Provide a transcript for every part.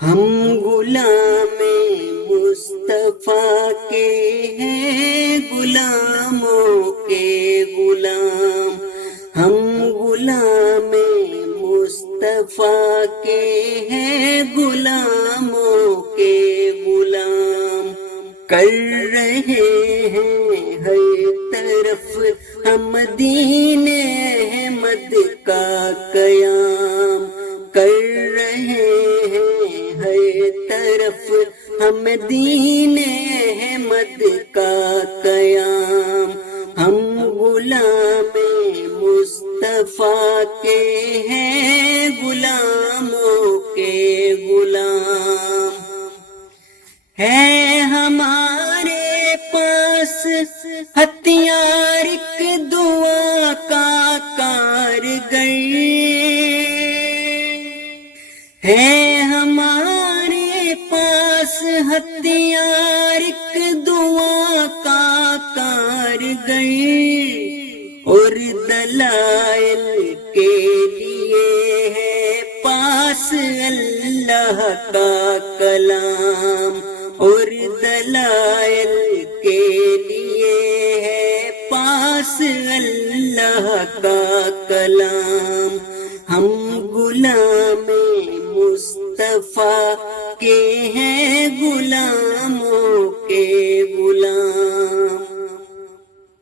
ہم غلام مصطفیٰ کے ہیں، غلاموں کے غلام. ہم غلام مصطفیٰ کے ہیں، غلاموں کے غلام. کر رہے ہیں ہر طرف ہم دین احمد کا قیام. کر رہے ہیں ہر طرف ہم دین احمد کا قیام. ہم غلام مصطفیٰ کے ہیں، غلاموں کے غلام. ہے ہمارے پاس ہتھیار ایک دعا کا کارگر، ہے ہمارے پاس ہتھیار ایک دعا کا کارگر. اور دلائل کے لیے ہے پاس اللہ کا کلام. اور دلائل کے لیے ہے پاس اللہ کا کلام. ہم غلام مصطفیٰ کے ہیں، غلاموں کے غلام.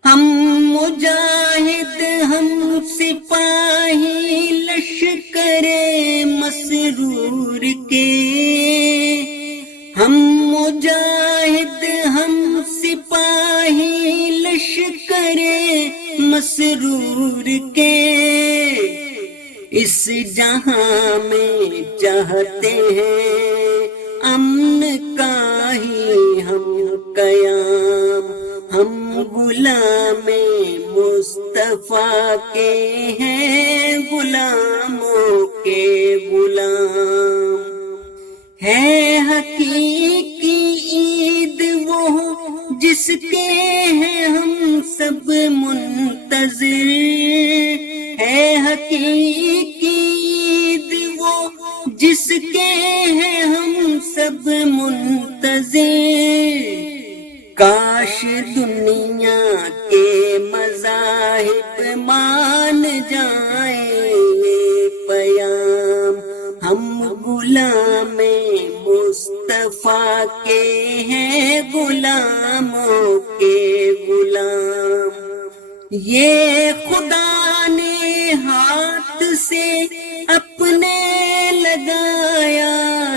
ہم مجاہد، ہم سپاہی لشکر مسرور کے. ہم مجاہد، ہم سپاہی لشکر مسرور کے. اس جہاں میں چاہتے ہیں امن کا ہی ہم قیام. ہم غلام مصطفیٰ کے ہیں، غلاموں کے غلام. ہے حقیقی عید وہ جس کے ہیں ہم سب منتظر. ہے حقیقی عید وہ جس کے ہیں ہم سب منتظر. کاش دنیا کے مذاہب مان جائیں یہ پیام. ہم غلام مصطفیٰ کے ہیں، غلاموں کے غلام. یہ خدا نے ہاتھ سے اپنے لگایا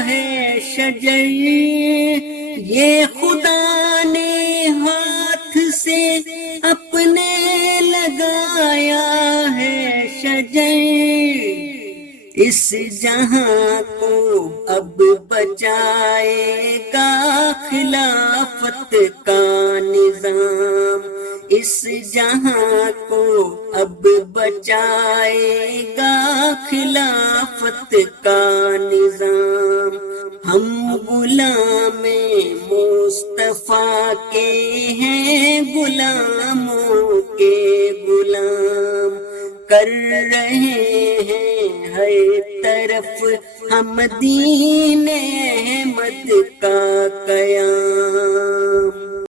ہے شجر. یہ خدا نے ہاتھ سے اپنے لگایا ہے شجر. اس جہاں کو اب بچائے گا خلافت کا نظام. اس جہاں کو اب بچائے گا خلافت کا نظام. ہم غلام مصطفیٰ کے ہیں، غلاموں کے غلام. کر رہے ہیں ہر طرف ہم دین احمد کا قیام.